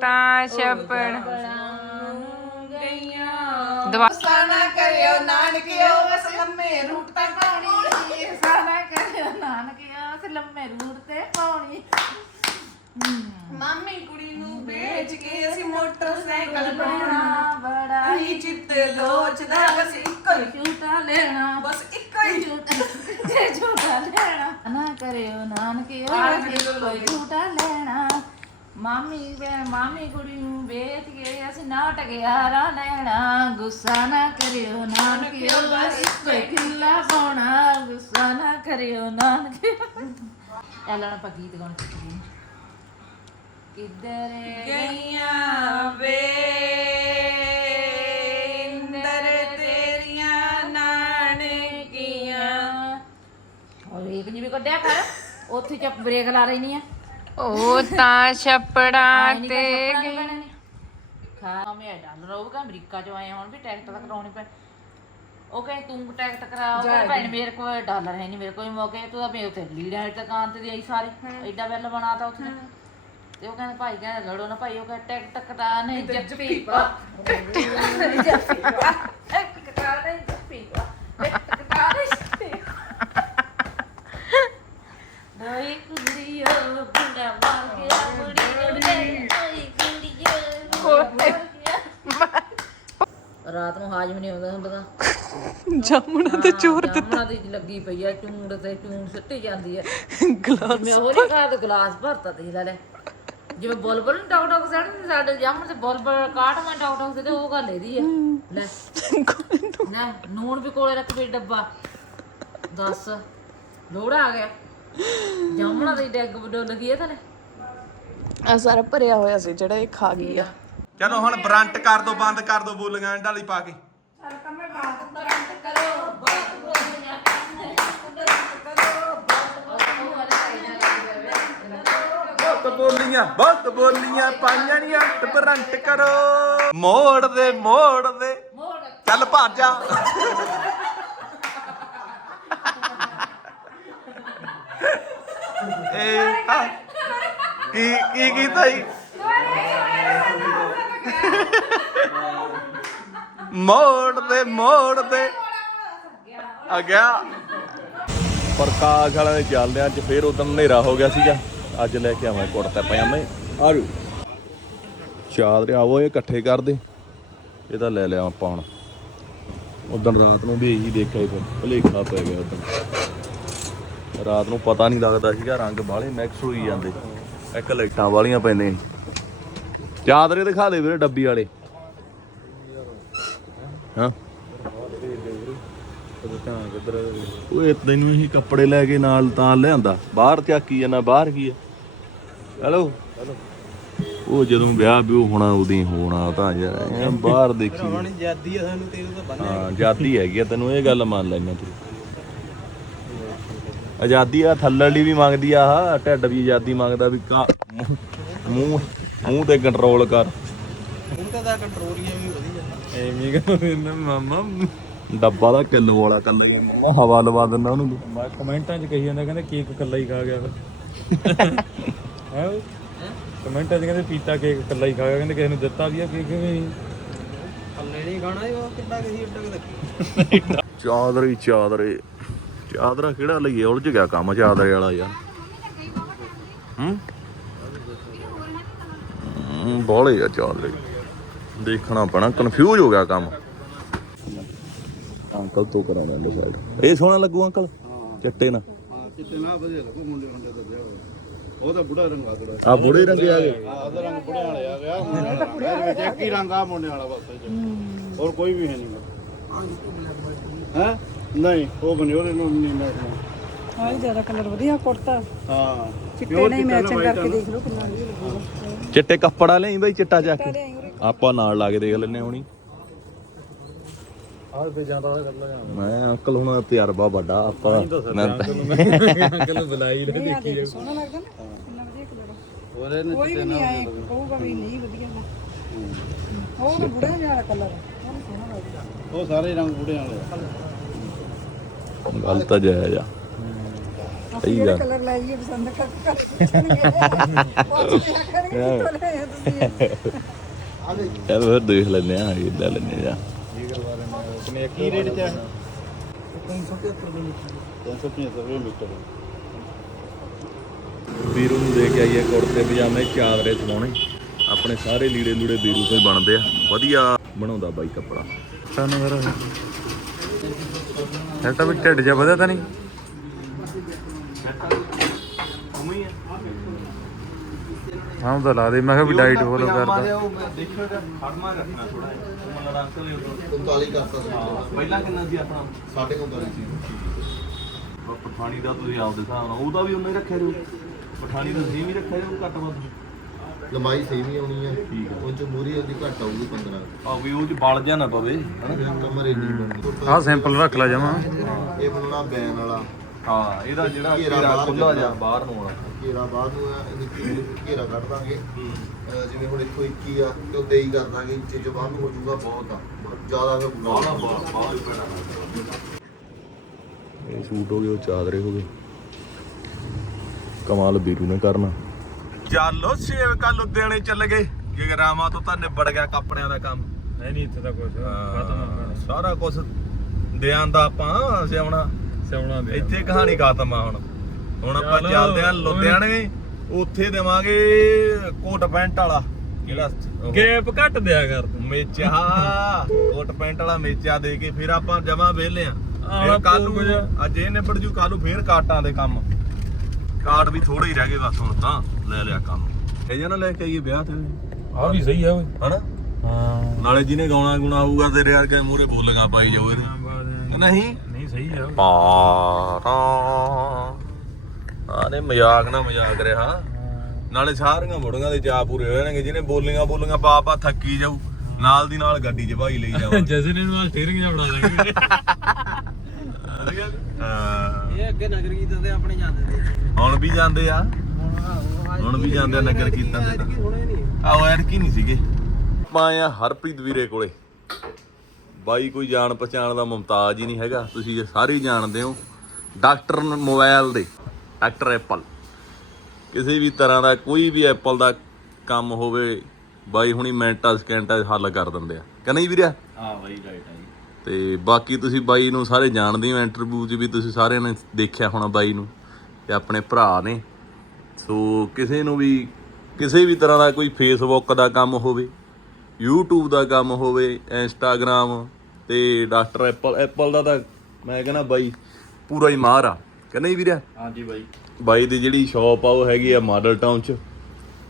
ਤਾਂ ਛਪਣ ਗਈਆਂ। ਗੁੱਸਾ ਨਾ ਕਰਿਓ ਲੰਮੇ ਰੂਟ ਤਾਂ ਪਾਉਣੀ। ਗੁੱਸਾ ਨਾ ਕਰਿਓ ਨਾਨਕਿਓ ਬਸ ਲੰਮੇ ਰੂਟ ਤੇ ਪਾਉਣੀ ਮਾਮੀ ਕੁੜੀ ਨੂੰ ਵੇਚ ਕੇ ਅਸੀਂ ਮੋਟਰਸਾਈਕਲ ਬਣਾਉਣਾ। ਬੜਾ ਹੀ ਚਿੱਤ ਲੋਚਦਾ ਬਸ ਇੱਕੋ ਹੀ। ਝੂਟਾ ਲੈਣਾ। ਬਸ ਇੱਕੋ ਹੀ। ਝੂਟਾ ਜੇ ਝੂਟਾ ਲੈਣਾ। ਨਾ ਕਰਿਓ ਇੱਕੋ ਹੀ ਝੂਟਾ ਲੈਣਾ। ਮਾਮੀ ਵੇ ਮਾਮੀ ਕੁੜੀ ਨੂੰ ਵੇਚ ਕੇ ਅਸੀਂ ਨਾਟਕ ਯਾਰਾ ਲੈਣਾ। ਗੁੱਸਾ ਨਾ ਕਰਿਓ ਨਾਨਕਿਓ ਬਸ ਇੱਕੋ ਹੀ। ਕਿੱਲਾ ਪਾਉਣਾ। ਗੁੱਸਾ ਨਾ ਕਰਿਓ ਨਾਨਕਿਓ ਐਲਾ ਨਾ ਗੀਤ ਗਾਉਣ ਚੱਲੀ ਕਿੱਧਰ ਗਈਆਂ ਵੇ ਇੰਦਰ ਤੇਰੀਆਂ ਨਾਨਕੀਆਂ। ਹੋਰ ਇੱਕ ਜੀ ਵੀ ਕੱਢਿਆ ਕਰ ਉੱਥੇ ਚੱਪ ਬ੍ਰੇਕ ਲਾ ਰਹੀ ਨਹੀਂ ਆ। ਉਹ ਤਾਂ ਛੱਪੜਾਂ ਤੇ ਖਾ ਮੈਂ ਡਾਲਰ ਹੋਊਗਾ ਅਮਰੀਕਾ ਚੋਂ ਆਏ ਹੁਣ ਵੀ ਟਿਕਟ ਤਾਂ ਕਰਾਉਣੀ ਪੈ ਉਹ ਕਹੇ ਤੂੰ ਟਿਕਟ ਕਰਾ ਉਹ ਕਹਿੰਦਾ ਭੈਣ ਮੇਰੇ ਕੋਲ ਡਾਲਰ ਹੈ ਨਹੀਂ ਮੇਰੇ ਕੋਲ ਮੌਕੇ ਤੂੰ ਤਾਂ ਮੇਰੇ ਉੱਤੇ ਲੀਡਰ ਦੁਕਾਨ ਤੇ ਦੀ ਆਈ ਸਾਰੇ। ਐਡਾ ਬਿੱਲ ਬਣਾਤਾ ਉੱਥੇ। ਤੇ ਉਹ ਕਹਿੰਦਾ ਭਾਈ ਕਹਿੰਦਾ ਲੜੋ ਨਾ ਭਾਈ ਉਹ ਕਹਿੰਦਾ ਟਿਕਟ ਕਟਾ ਨਹੀਂ ਜੱਫੀ ਪਾ। ਜੱਫੀ ਪਾ। ਟਿਕਟ ਕਟਾ ਨਹੀਂ ਜੱਫੀ ਪਾ। ਟਿਕਟ ਕਟਾ ਨਹੀਂ ਜੱਫੀ ਕੁੜੀਓ ਕੁੜੀਓ ਰਾਤ ਨੂੰ ਹਾਜ਼ਮ ਨਹੀਂ ਆਉਂਦਾ ਹੁੰਦਾ। ਜਾਮਣਾ ਤੇ ਚੋਰ ਜਾਮਣਾ ਦੀ ਲੱਗੀ ਪਈ ਆ ਚੂੰਡ ਤੇ ਚੂੰਡ ਸਿੱਟੀ ਜਾਂਦੀ ਆ। ਗਲਾਸ ਮੈਂ ਉਹ ਨਹੀਂ ਖਾਦ ਗਲਾਸ ਭਰਤਾ ਤੇ ਲੈ ਲੈ। ਜਿਵੇਂ ਬੁਲਬੁਲ ਨੂੰ ਟੌਕ ਟੌਕ ਸੜਨ ਸਾਡੇ ਜਾਮਣ ਤੇ ਬੁਲਬੁਲ ਕਾਟ ਮੈਂ ਟੌਕ ਟੌਕ ਤੇ ਉਹ ਗੱਲ ਇਹਦੀ ਆ। ਲੈ। ਲੈ ਨੂਣ ਵੀ ਕੋਲੇ ਰੱਖ ਵੀ ਡੱਬਾ। ਦੱਸ ਲੋੜਾ ਆ ਗਿਆ? ਜਾਮਣਾ ਦੀ ਡੈਗ ਬਡੋ ਲੱਗੀ ਆ ਥਲੇ? ਆ ਸਾਰਾ ਭਰਿਆ ਹੋਇਆ ਸੀ ਜਿਹੜਾ ਇਹ ਖਾ ਗਈ ਆ। ਚਲੋ ਹੁਣ ਬਰੰਟ ਕਰ ਦੋ ਬੰਦ ਕਰ ਦੋ ਬੋਲੀਆਂ ਢਾਲੀ ਪਾ ਕੇ ਬਹੁਤ ਬੋਲੀਆਂ, ਬਹੁਤ ਬੋਲੀਆਂ, ਪਾਈਆਂ ਨੀ ਅੱਟ ਬਰੰਟ ਕਰੋ। ਮੋੜ ਦੇ ਮੋੜ ਦੇ। ਚੱਲ ਭੱਜ। ਜਾ ਇਹ ਕੀ ਕੀ ਕੀਤਾ ਜੀ ਮੋੜ ਦੇ ਮੋੜ ਦੇ। ਆ ਗਿਆ। ਪ੍ਰਕਾਸ਼ ਵਾਲਿਆਂ ਦੇ ਚੱਲਦੇ ਅੱਜ ਫੇਰ ਉਦੋਂ ਹਨੇਰਾ ਹੋ ਗਿਆ ਸੀਗਾ। ਅੱਜ ਲੈ ਕੇ ਆਵਾਂ ਕੁੜਤਾ ਪਜਾਮੇ। ਆਜੋ ਚਾਦਰੇ ਆਵੋ ਇਹ ਇਕੱਠੇ ਕਰ ਦੇ ਇਹ ਤਾਂ ਲੈ ਲਿਆ ਆਪਾਂ ਹੁਣ। ਉਦੋਂ ਰਾਤ ਨੂੰ ਵੀ ਇਹੀ ਦੇਖਿਆ ਸੀ ਭਲੇਖਾ ਪੈ ਗਿਆ ਉਦੋਂ ਰਾਤ ਨੂੰ ਪਤਾ ਨਹੀਂ ਲੱਗਦਾ ਸੀਗਾ ਰੰਗ ਬਾਹਲੇ ਮਿਕਸ ਹੋਈ ਜਾਂਦੇ। ਇੱਕ ਲਾਈਟਾਂ ਵਾਲੀਆਂ ਪੈਂਦੀਆਂ ਸੀ। ਚਾਦਰੇ ਦਿਖਾ ਦੇ ਵੀਰੇ ਡੱਬੀ ਵਾਲੇ। ਹਾਂ? ਓਏ ਤੈਨੂੰ ਹੀ ਕੱਪੜੇ ਲੈ ਕੇ ਨਾਲ ਤਾਂ ਲਿਆਂਦਾ। ਬਾਹਰ ਚੱਕੀ ਜਾਂਦਾ ਬਾਹਰ ਕੀ ਆ? ਹੈਲੋ। ਉਹ ਜਦੋਂ ਵਿਆਹ ਵੀ ਹੋਣਾ ਉਦੋਂ ਹੀ ਹੋਣਾ ਤਾਂ ਯਾਰ ਐਂ ਬਾਹਰ ਦੇਖੀ। ਹੁਣ ਜਾਦੀ ਆ ਸਾਨੂੰ ਤੇਰੇ ਤਾਂ ਹਾਂ ਜਾਦੀ ਹੈਗੀ ਆ ਤੈਨੂੰ ਇਹ ਗੱਲ ਮੰਨ ਲੈਣਾ ਤੂੰ। ਆਜ਼ਾਦੀ ਆ ਥੱਲੜੀ ਵੀ ਮੰਗਦੀ ਆ ਆਹ ਢਿੱਡ ਵੀ ਆਜ਼ਾਦੀ ਮੰਗਦਾ ਵੀ ਕਾ ਮੂੰਹ ਮੂੰਹ ਤੇ ਕੰਟਰੋਲ ਕਰ। ਐਵੇਂ ਕਹਿੰਦਾ ਮਾਮਾ? ਡੱਬਾ ਦਾ ਕਿਲੋ ਵਾਲਾ ਕੱਲਾ ਹੀ ਮਾਮਾ ਹਵਾ ਲਵਾ ਦਿੰਦਾ ਉਹਨੂੰ। ਤੂੰ। ਮੈਂ ਕਮੈਂਟਾਂ 'ਚ ਕਹੀ ਜਾਂਦਾ ਕਹਿੰਦੇ ਕੇਕ ਇਕੱਲਾ ਹੀ ਖਾ ਗਿਆ ਫਿਰ। ਹੈ ਕਮੈਂਟਾਂ 'ਚ ਕਹਿੰਦੇ ਪੀਤਾ ਕੇਕ ਇਕੱਲਾ ਹੀ ਖਾ ਗਿਆ ਕਹਿੰਦੇ ਕਿਸੇ ਨੂੰ ਦਿੱਤਾ ਵੀ ਆ ਕੇਕ ਕਿਵੇਂ ਚਾਦਰੇ ਚਾਦਰੇ। ਚਾਦਰਾ ਕਿਹੜਾ ਲਈਏ? ਉਲਝ ਗਿਆ ਕੰਮ ਚਾਦਰੇ ਵਾਲਾ ਯਾਰ। ਹੂੰ? ਹੂੰ ਬੋਲੇ ਆ ਚਾਦਰੇ। ਦੇਖਣਾ ਪੈਣਾ ਕਨਫਿਊਜ਼ ਹੋ ਗਿਆ ਕੰਮ। ਅੰਕਲ ਤੋਂ ਕਰਾਉਣਾ ਲੈ ਸਾਈਡ। ਇਹ ਸੋਹਣਾ ਲੱਗੂ ਅੰਕਲ? ਚਿੱਟੇ ਨਾਲ। ਕਿਤੇ ਨਾ ਵਧੀਆ ਲੱਗੋ ਮੁੰਡੇ ਮੁੰਡੇ ਦਾ ਵਿਆਹ ਹੋਇਆ ਉਹ ਤਾਂ ਬੁੜਾ ਰੰਗ ਆ ਥੋੜਾ ਆ ਬੁੜੇ ਰੰਗੇ ਆ ਗਏ। ਆ ਉਹਦਾ ਰੰਗ ਬੁੜੇ ਵਾਲੇ ਆ ਗਿਆ। ਇਹਦੇ ਵਿੱਚ ਇੱਕ ਹੀ ਰੰਗ ਆ ਮੁੰਡੇ ਵਾਲਾ ਬਸ। ਹੋਰ ਕੋਈ ਵੀ ਹੈ ਨਹੀਂ ਹੈ? ਨਹੀਂ ਉਹ ਬਣੇ ਉਹਦੇ ਨੂੰ ਨਹੀਂ ਮੈਂ ਹਾਂ ਜ਼ਿਆਦਾ ਕਲਰ ਵਧੀਆ ਕੁੜਤਾ। ਹਾਂ। ਚਿੱਟੇ ਨਹੀਂ ਮੈਚਿੰਗ ਕਰਕੇ ਦੇਖ ਲਓ ਕਿੰਨਾ ਵਧੀਆ। ਲੱਗੂਗਾ ਚਿੱਟੇ ਕੱਪੜਾ ਲਈ ਬਈ ਚਿੱਟਾ ਚੱਕ ਆਪਾਂ ਨਾਲ ਲਾ ਕੇ ਦੇਖ ਲੈਨੇ ਹੁਣੀ। ਆਹ ਤੇ ਜਾਂਦਾ ਕਰ ਲਾ ਮੈਂ ਅੰਕਲ ਹੁਣ ਤਜਰਬਾ ਵੱਡਾ ਆਪਾਂ ਮੈਂ ਅੰਕਲ ਬੁਲਾਈ ਲੈ ਇਹ ਆ ਦੇਖ ਸੋਹਣਾ ਲੱਗਦਾ ਨਾ ਕਿੰਨਾ ਵਧੀਆ ਕਲਰ ਉਹਦੇ ਨੇ ਕੋਈ ਵੀ ਨਹੀਂ ਆਏ ਕਹੂਗਾ ਵੀ ਨਹੀਂ ਵਧੀਆ ਨਾ ਉਹ ਬੁੜਾ ਜਿਹਾ ਕਲਰ ਉਹ ਸੋਹਣਾ ਲੱਗਦਾ। ਉਹ ਸਾਰੇ ਰੰਗ ਬੁੜੇ ਵਾਲੇ ਗੱਲ ਤਾਂ ਜਾਇਜ਼ ਆ। ਕਲਰ ਲੈ ਲਈਏ ਪਸੰਦ ਕਰ ਕਰ ਤੁਸੀਂ। ਚੱਲ ਫਿਰ ਦੇਖ ਲੈਨੇ ਆ ਇਹ ਲੈ ਆ। ਕਿੰਨੇ ਇੱਕ ਕੀ ਰੇਟ ਚ ਹੈ? 375 375 ਮੀਟਰ ਵੀਰੂ ਨੂੰ ਦੇ ਕੇ ਆਈਏ ਕੁੜਤੇ ਪਜਾਮੇ ਚਾਦਰੇ ਸਵਾਉਣੇ ਆਪਣੇ ਸਾਰੇ ਲੀੜੇ ਲੂੜੇ ਵੀਰੂ ਤੋਂ ਹੀ ਬਣਦੇ ਆ। ਵਧੀਆ ਬਣਾਉਂਦਾ ਬਾਈ ਕੱਪੜਾ। ਸਾਨੂੰ ਫਿਰ ਇਹ ਤਾਂ ਵੀ ਢਿੱਡ ਜਿਹਾ ਵਧਿਆ ਤਾਂ ਨਹੀਂ? ਹਾਂ ਉਹ ਤਾਂ ਲਾ ਦੇ। ਮੈਂ ਕਿਹਾ ਵੀ ਡਾਈਟ ਫੋਲੋ ਕਰਦਾ। ਦੇਖਿਓ ਤੇ ਰੱਖਣਾ ਥੋੜਾ ਜਿਹਾ ਮਨ ਅੰਕਲ ਨੇ 45 ਕਰਤਾ ਸੀ। ਪਹਿਲਾਂ ਕਿੰਨਾ ਸੀ ਆਪਣਾ? ਸਾਡੇ ਕੋਲ ਤਾਂ ਸੀ। ਉਹ ਪਠਾਣੀ ਦਾ ਤੁਸੀਂ ਆਪਦੇ ਹਿਸਾਬ ਨਾਲ ਉਹਦਾ ਵੀ ਉਨਾ ਹੀ ਰੱਖਿਆ ਰਹੂ ਪਠਾਣੀ ਦਾ ਸੇਮ ਹੀ ਰੱਖਿਆ ਰਹੂ ਘੱਟ ਵੱਧ। ਲੰਬਾਈ ਸੇਮ ਹੀ ਆਉਣੀ ਹੈ ਠੀਕ ਆ। ਉਹ ਚ ਮੂਰੀ ਉਹਦੀ ਘੱਟ ਆਊਗੀ 15 ਆ ਵੀ ਉਹ ਚ ਬਲ ਜਾ ਨਾ ਪਵੇ ਫਿਰ ਕਮਰ ਇੰਨੀ ਬਣਨੀ। ਆਹ ਸਿੰਪਲ ਰੱਖ ਲਾ ਜਮਾ। ਇਹ ਬਣਾਉਣਾ ਬੈਨ ਵਾਲਾ। ਹਾਂ ਇਹਦਾ ਜਿਹੜਾ ਘੇਰਾ ਘੇਰਾ ਬਾਹਰ ਖੁੱਲਾ ਕੱਢਣਾ। ਜਾ ਬਾਹਰ ਨੂੰ ਆਉਣਾ। ਘੇਰਾ ਬਾਹਰ ਨੂੰ ਆ ਇਹਦੀ ਘੇਰਾ ਕੱਢ ਦਾਂਗੇ। ਅਹ ਜਿਵੇਂ ਹੁਣ ਇੱਥੋਂ 21 ਆ ਤੇ ਉਹ 23 ਕਰ ਦਾਂਗੇ ਇੰਚੇ ਚ ਬਾਹਰ ਨੂੰ ਹੋ ਜਾਊਗਾ ਬਹੁਤ ਆ। ਜ਼ਿਆਦਾ ਫਿਰ ਬਾਹਲਾ ਬੁਲਾ ਬਾਹਰ ਬਾਹਰ ਹੀ ਪੈਣਾ ਇਹ ਸੂਟ ਹੋ ਗਏ ਉਹ ਚਾਦਰੇ ਹੋ ਗਏ। ਕਮਾਲ ਬੀਰੂ ਨੇ ਕਰਨਾ। ਚੱਲੋ ਸੇਵਕਾ ਲੁਧਿਆਣੇ ਚੱਲ ਗਏ। ਜਗਰਾਮਾ ਤੋਂ ਤਾਂ ਨਿਬੜ ਗਿਆ ਕੱਪੜਿਆਂ ਦਾ ਕੰਮ। ਨਹੀਂ ਨਹੀਂ ਇੱਥੇ ਤਾਂ ਕੁਝ ਖਤਮ ਹੋ ਗਿਆ ਸਾਰਾ ਕੁਝ ਦਿਆਂ ਦਾ ਆਪਾਂ ਸਿਆਉਣਾ ਸੌਣਾ ਦੇ ਇੱਥੇ ਕਹਾਣੀ ਖਤਮ ਆ ਹੁਣ। ਹੁਣ ਆਪਾਂ ਚਲੋ, ਚੱਲਦੇ ਆ। ਲੁਧਿਆਣੇ। ਉੱਥੇ ਦੇਵਾਂਗੇ ਕੋਟ ਪੈਂਟ ਵਾਲਾ। ਜਿਹੜਾ ਉਹ ਗੈਪ ਘੱਟ ਦਿਆ ਕਰ ਤੂੰ। ਮੇਚਾ। ਕੋਟ ਪੈਂਟ ਵਾਲਾ ਮੇਚਾ ਦੇ ਕੇ ਫਿਰ ਆਪਾਂ ਜਮਾ ਵਿਹਲੇ ਆ ਫਿਰ ਕੱਲ। ਨੂੰ ਅੱਜ ਇਹ ਨਿਬੜ ਜੂ ਕੱਲ ਨੂੰ ਫੇਰ ਕਾਟਾਂ ਦੇ ਕੰਮ। ਕਾਟ ਵੀ ਥੋੜੇ ਹੀ ਰਹਿ ਗਏ ਬਸ ਹੁਣ ਤਾਂ। ਲੈ ਲਿਆ ਕੰਮ। ਇਹ ਜਨਾ ਲੈ ਕੇ ਆਈਏ ਵਿਆਹ ਤੇ। ਆ ਵੀ ਸਹੀ ਆ ਓਏ। ਹਨਾ? ਹਾਂ। ਨਾਲੇ ਜਿਹਨੇ ਗਾਉਣਾ ਗੁਣਾ ਆਊਗਾ ਤੇਰੇ ਵਰਗੇ ਮੂਰੇ ਬੋਲੀਆਂ ਪਾਈ ਜਾਓ ਇਹਦੇ। ਨਹੀਂ? ਨਹੀਂ ਸਹੀ ਆ ਓਏ। ਪਾਰਾ। ਆਨੇ ਮਜ਼ਾਕ ਨਾ ਮਜ਼ਾਕ ਰਿਹਾ। ਨਾਲੇ ਸਾਰੀਆਂ ਮੁੜੀਆਂ ਦੇ ਚਾਹ ਪੂਰੇ ਹੋ ਜਾਣਗੇ ਜਿਹਨੇ ਬੋਲੀਆਂ ਬੋਲੀਆਂ ਪਾ ਪਾ ਥੱਕੀ ਜਾਊ ਨਾਲ ਦੀ ਨਾਲ ਗੱਡੀ 'ਚ ਭਾਈ ਲਈ ਜਾਵਾਂ ਜੈਸੇ ਨੇ ਨੂੰ ਸਟੀਅਰਿੰਗ ਜਿਹਾ ਬਣਾ ਹਾਂ। ਇਹ ਅੱਗੇ ਨਗਰ ਕੀਰਤਨ ਤੇ ਆਪਣੇ ਜਾਂਦੇ ਨੇ ਹੁਣ ਵੀ ਜਾਂਦੇ ਆ। ਹੁਣ ਵੀ ਜਾਂਦੇ ਆ ਨਗਰ ਕੀਰਤਨ ਤੇ। ਨਹੀਂ। ਆਹੋ ਐਤਕੀ ਨਹੀਂ ਸੀਗੇ। ਆਪਾਂ ਆਏ ਆ ਹਰਪ੍ਰੀਤ ਵੀਰੇ ਕੋਲੇ। ਬਾਈ ਕੋਈ ਜਾਣ ਪਛਾਣ ਦਾ ਮੁਮਤਾਜ ਹੀ ਨਹੀਂ ਹੈਗਾ। ਤੁਸੀਂ ਇਹ ਸਾਰੇ ਜਾਣਦੇ ਹੋ ਡਾਕਟਰ ਮੋਬਾਈਲ ਦੇ। Doctor apple. ਕਿਸੇ ਵੀ ਤਰ੍ਹਾਂ ਦਾ ਕੋਈ ਵੀ ਐਪਲ ਦਾ ਕੰਮ ਹੋਵੇ ਬਾਈ ਹੁਣੀ ਮਿੰਟਾਂ ਸਕਿੰਟਾਂ 'ਚ ਹੱਲ ਕਰ ਦਿੰਦੇ ਆ। ਕਿ ਨਹੀਂ ਵੀਰਿਆ? ਹਾਂ ਬਾਈ ਰਾਈਟ ਹੈ ਤੇ ਬਾਕੀ ਤੁਸੀਂ ਬਾਈ ਨੂੰ ਸਾਰੇ ਜਾਣਦੇ ਹੋ ਇੰਟਰਵਿਊ 'ਚ ਵੀ ਤੁਸੀਂ ਸਾਰਿਆਂ ਨੇ ਦੇਖਿਆ ਹੋਣਾ ਬਾਈ ਨੂੰ ਤੇ ਆਪਣੇ ਭਰਾ ਨੇ। ਸੋ ਕਿਸੇ ਨੂੰ ਵੀ ਕਿਸੇ ਵੀ ਤਰ੍ਹਾਂ ਦਾ ਕੋਈ ਫੇਸਬੁੱਕ ਦਾ ਕੰਮ ਹੋਵੇ YouTube ਦਾ ਕੰਮ ਹੋਵੇ Instagram ਤੇ ਡਾਕਟਰ ਐਪਲ ਐਪਲ ਦਾ ਤਾਂ ਮੈਂ ਕਹਿੰਦਾ ਬਾਈ ਪੂਰਾ ਹੀ ਮਾਹਰ ਆ। ਕਿ ਨਹੀਂ ਹਾਂਜੀ ਬਾਈ। ਬਾਈ ਦੀ ਜਿਹੜੀ ਸ਼ਾਪ ਆ ਉਹ ਹੈਗੀ ਆ ਮਾਡਲ ਟਾਊਨ 'ਚ।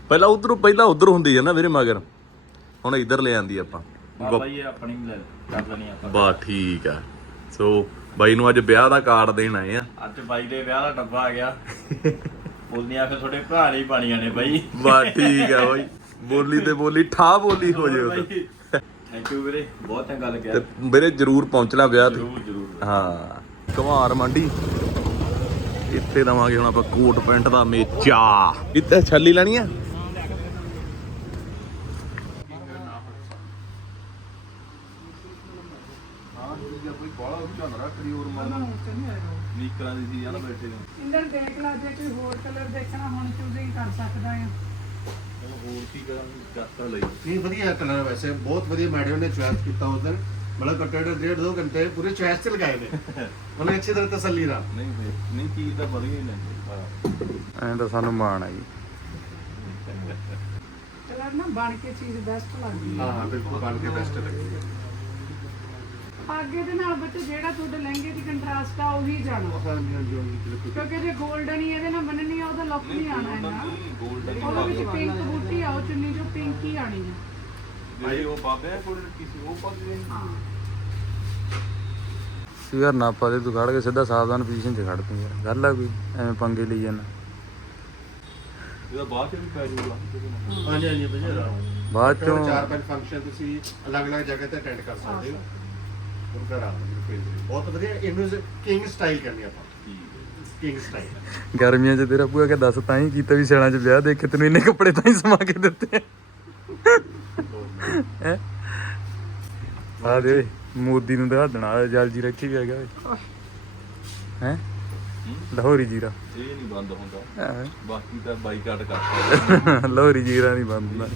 ਪਹਿਲਾਂ ਉਧਰੋਂ ਪਹਿਲਾਂ ਉਧਰ ਹੁੰਦੀ ਆ ਨਾ ਵੀਰੇ ਮਗਰ। ਹੁਣ ਇੱਧਰ ਲੈ ਆਂਦੀ ਆਪਾਂ। ਜੀ ਆਪਣੀ ਲੈ ਕਰ ਲੈਣੀ ਆਪਾਂ। ਬਾ ਠੀਕ ਆ। ਸੋ ਬਾਈ ਨੂੰ ਅੱਜ ਵਿਆਹ ਦਾ ਕਾਰਡ ਦੇਣ ਆਏ ਆ। ਅੱਜ ਬਾਈ ਦੇ ਵਿਆਹ ਦਾ ਡੱਬਾ ਆ ਗਿਆ। ਬੋਲਨੀਆਂ ਫਿਰ ਤੁਹਾਡੇ ਭਰਾ ਹੀ ਪਾਣੀਆਂ ਨੇ ਬਾਈ। ਬਾ ਠੀਕ ਆ ਬਾਈ। ਬੋਲੀ ਤੇ ਬੋਲੀ ਠਾ ਬੋਲੀ ਹੋ ਜੇ ਉਹ ਥੈਂਕ ਯੂ ਵੀਰੇ ਬਹੁਤ ਚੰਗਾ ਲੱਗਿਆ। ਤੇ ਵੀਰੇ ਜਰੂਰ ਪਹੁੰਚਣਾ ਵਿਆਹ ਤੇ। ਜਰੂਰ ਜਰੂਰ। ਹਾਂ। ਕੁਮਾਰ ਮੰਡੀ। ਇੱਥੇ ਦਵਾਂਗੇ ਹੁਣ ਆਪਾਂ ਕੋਟ ਪੈਂਟ ਦਾ ਮੇਚਾ। ਇੱਥੇ ਛੱਲੀ ਲੈਣੀ ਆ? ਨੀਕਰਾਂ ਦੀ ਸੀ ਨਾ ਬੈਠੇ ਨੇ ਇੰਦਰ ਦੇਖ ਲਾ ਜੇ ਕੋਈ ਹੋਰ ਕਲਰ ਦੇਖਣਾ ਹੁਣ ਚੂਜ਼ਿੰਗ ਕਰ ਸਕਦਾ ਹੈ। ਹੋਰ ਕੀ ਕਰਾਂਗੇ ਕਰਤਾ ਲਈ। ਨਹੀਂ ਵਧੀਆ ਕਲਰ ਵੈਸੇ ਬਹੁਤ ਵਧੀਆ ਮੈਡਮ ਨੇ ਚੁਆਇਸ ਕੀਤਾ ਉਸ ਦਿਨ। ਘੱਟੋ ਘੱਟ ਡੇਢ ਦੋ ਘੰਟੇ ਪੂਰੇ ਚੁਆਇਸ ਚ ਲਗਾਏ ਨੇ ਮਤਲਬ ਅੱਛੀ ਤਰ੍ਹਾਂ ਤਸੱਲੀ ਨਾਲ ਨਹੀਂ ਫਿਰ- ਨਹੀਂ ਚੀਜ਼ ਤਾਂ ਵਧੀਆ ਹੀ ਲੈਂਦੇ ਐਂ ਤਾਂ ਸਾਨੂੰ ਮਾਣ ਆ ਜੀ ਕਲਰ ਨਾ ਬਣ ਕੇ ਚੀਜ਼ ਬੈਸਟ ਲੱਗਦੀ ਹਾਂ ਹਾਂ ਬਿਲਕੁਲ ਬਣ ਕੇ ਬੈਸਟ ਲੱਗੀ ਹੈ ਅੱਗੇ ਦੇ ਨਾਲ ਬੱਚੇ ਜਿਹੜਾ ਤੁਹਾਡੇ ਲਹਿੰਗੇ ਦੀ ਕੰਟਰਾਸਟ ਆ ਉਹੀ ਜਾਣਾ ਹਾਂਜੀ ਹਾਂਜੀ ਬਿਲਕੁਲ ਕਿਉਂਕਿ ਜੇ 골ਡਨ ਹੀ ਇਹਦੇ ਨਾਲ ਬੰਨਣੀ ਆ ਉਹਦਾ ਲੁੱਕ ਨਹੀਂ ਆਣਾ ਇਹਨਾਂ ਗੋਲਡਨ ਉਹਦੇ ਵਿੱਚ ਪਿੰਕ ਬੂਟੀ ਆ ਉਹ ਚੁੰਨੀ ਜੋ ਪਿੰਕ ਹੀ ਆਣੀ ਆ ਜਿਹੜੀ ਉਹ ਬਾਬੇ ਕੋਲ ਕਿਸੇ ਉਹ ਪੱਗ ਦੇ। ਹਾਂ। ਯਾਰ ਨਾ ਪਾ ਦੇ ਤੂੰ ਖੜ ਕੇ ਸਿੱਧਾ ਸਾਵਧਾਨ ਪੋਜੀਸ਼ਨ 'ਚ ਖੜ ਤੂੰ ਯਾਰ। ਗੱਲ ਆ ਕੋਈ ਐਵੇਂ ਪੰਗੇ ਲਈ ਜਾਂਦਾ। ਇਹਦਾ ਬਾਅਦ ਚ ਵੀ ਪੈ ਜਾਊਗਾ। ਹਾਂਜੀ ਹਾਂਜੀ ਵਧੀਆ ਬਾਅਦ ਚੋਂ ਚਾਰ ਪੰਜ ਫੰਕਸ਼ਨ ਤੁਸੀਂ ਅਲੱਗ-ਅਲੱਗ ਜਗ੍ਹਾ ਤੇ ਅਟੈਂਡ ਕਰ ਸਕਦੇ ਹੋ। ਰਾਮ ਬਹੁਤ ਵਧੀਆ ਇਹਨੂੰ ਕਿੰਗ ਸਟਾਈਲ ਕਰਨੀ ਆਪਾਂ। ਕਿੰਗ ਸਟਾਈਲ ਗਰਮੀਆਂ 'ਚ ਤੇਰਾ ਕੇ ਦੱਸ ਤਾਂ ਹੀ ਕੀਤਾ ਵੀ ਸਿਆਣਾ 'ਚ ਵਿਆਹ ਦੇਖ ਕੇ ਤੈਨੂੰ ਇੰਨੇ ਕੱਪੜੇ ਤਾਂ ਹੀ ਸਮਾ ਕੇ ਦਿੱਤੇ। ਹੈ? ਆ ਦੇ ਮੋਦੀ ਨੂੰ ਦਿਖਾ ਦੇਣਾ ਜਲ ਜੀ ਰੱਖੀ ਵੀ ਹੈਗਾ ਹੈ? ਲਾਹੌਰੀ ਜੀਰਾ। ਇਹ ਨਹੀਂ ਬੰਦ ਹੁੰਦਾ। ਬਾਕੀ ਤਾਂ ਬਾਈਕਾਟ ਕਰ ਸਕਦੇ ਲਾਹੌਰੀ ਜੀਰਾ ਨਹੀਂ ਬੰਦਦਾ